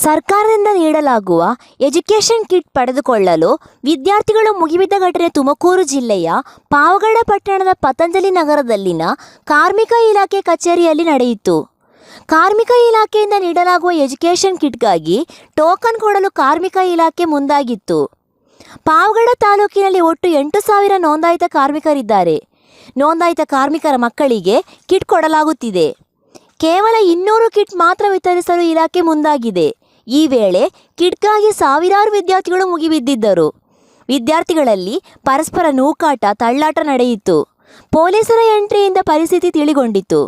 ಸರ್ಕಾರದಿಂದ ನೀಡಲಾಗುವ education kit ಪಡೆದುಕೊಳ್ಳಲು ವಿದ್ಯಾರ್ಥಿಗಳು ಮುಗಿಬಿದ್ದ ಘಟನೆ ತುಮಕೂರು ಜಿಲ್ಲೆಯ ಪಾವಗಡ ಪಟ್ಟಣದ ಪತಂಜಲಿ ನಗರದಲ್ಲಿನ ಕಾರ್ಮಿಕ ಇಲಾಖೆ ಕಚೇರಿಯಲ್ಲಿ ನಡೆಯಿತು. ಕಾರ್ಮಿಕ ಇಲಾಖೆಯಿಂದ ನೀಡಲಾಗುವ ಎಜುಕೇಷನ್ ಕಿಟ್ಗಾಗಿ ಟೋಕನ್ ಕೊಡಲು ಕಾರ್ಮಿಕ ಇಲಾಖೆ ಮುಂದಾಗಿತ್ತು. ಪಾವಗಡ ತಾಲೂಕಿನಲ್ಲಿ ಒಟ್ಟು 8,000 ನೋಂದಾಯಿತ ಕಾರ್ಮಿಕರಿದ್ದಾರೆ. ನೋಂದಾಯಿತ ಕಾರ್ಮಿಕರ ಮಕ್ಕಳಿಗೆ ಕಿಟ್ ಕೊಡಲಾಗುತ್ತಿದೆ. ಕೇವಲ 200 ಕಿಟ್ ಮಾತ್ರ ವಿತರಿಸಲು ಇಲಾಖೆ ಮುಂದಾಗಿದೆ. ಈ ವೇಳೆ ಕಿಟ್ಗಾಗಿ ಸಾವಿರಾರು ವಿದ್ಯಾರ್ಥಿಗಳು ಮುಗಿಬಿದ್ದಿದ್ದರು. ವಿದ್ಯಾರ್ಥಿಗಳಲ್ಲಿ ಪರಸ್ಪರ ನೂಕಾಟ, ತಳ್ಳಾಟ ನಡೆಯಿತು. ಪೊಲೀಸರ ಎಂಟ್ರಿಯಿಂದ ಪರಿಸ್ಥಿತಿ ತಿಳಿಗೊಂಡಿತು.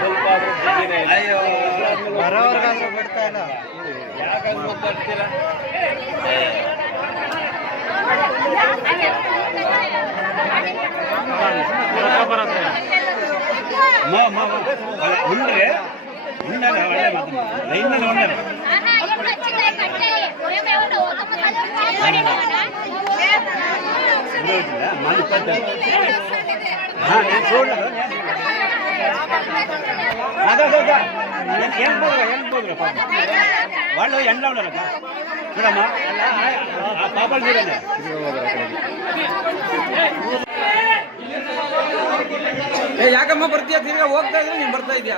ಸ್ವಲ್ಪ ಬರೋರ್ಗಾದ್ರೂ ಬಿಡ್ತಾ ಇಲ್ಲ. ಯಾಕಾಗ ಮಾತಾಡ್ತೀರಾ? ಉಂಡ್ರೆ ಲೈನಲ್ಲಿ ಉಂಡ್ರೆ వాళ్ళు ఎండలో ఉన్నారు చూడమ్మా పాపలు చూడండి. ಯಾಕಮ್ಮ ಬರ್ತೀಯ? ತಿರ್ಗಾ ಹೋಗ್ತಾ ಇದ್ರೆ ನೀನ್ ಬರ್ತಾ ಇದೀಯ.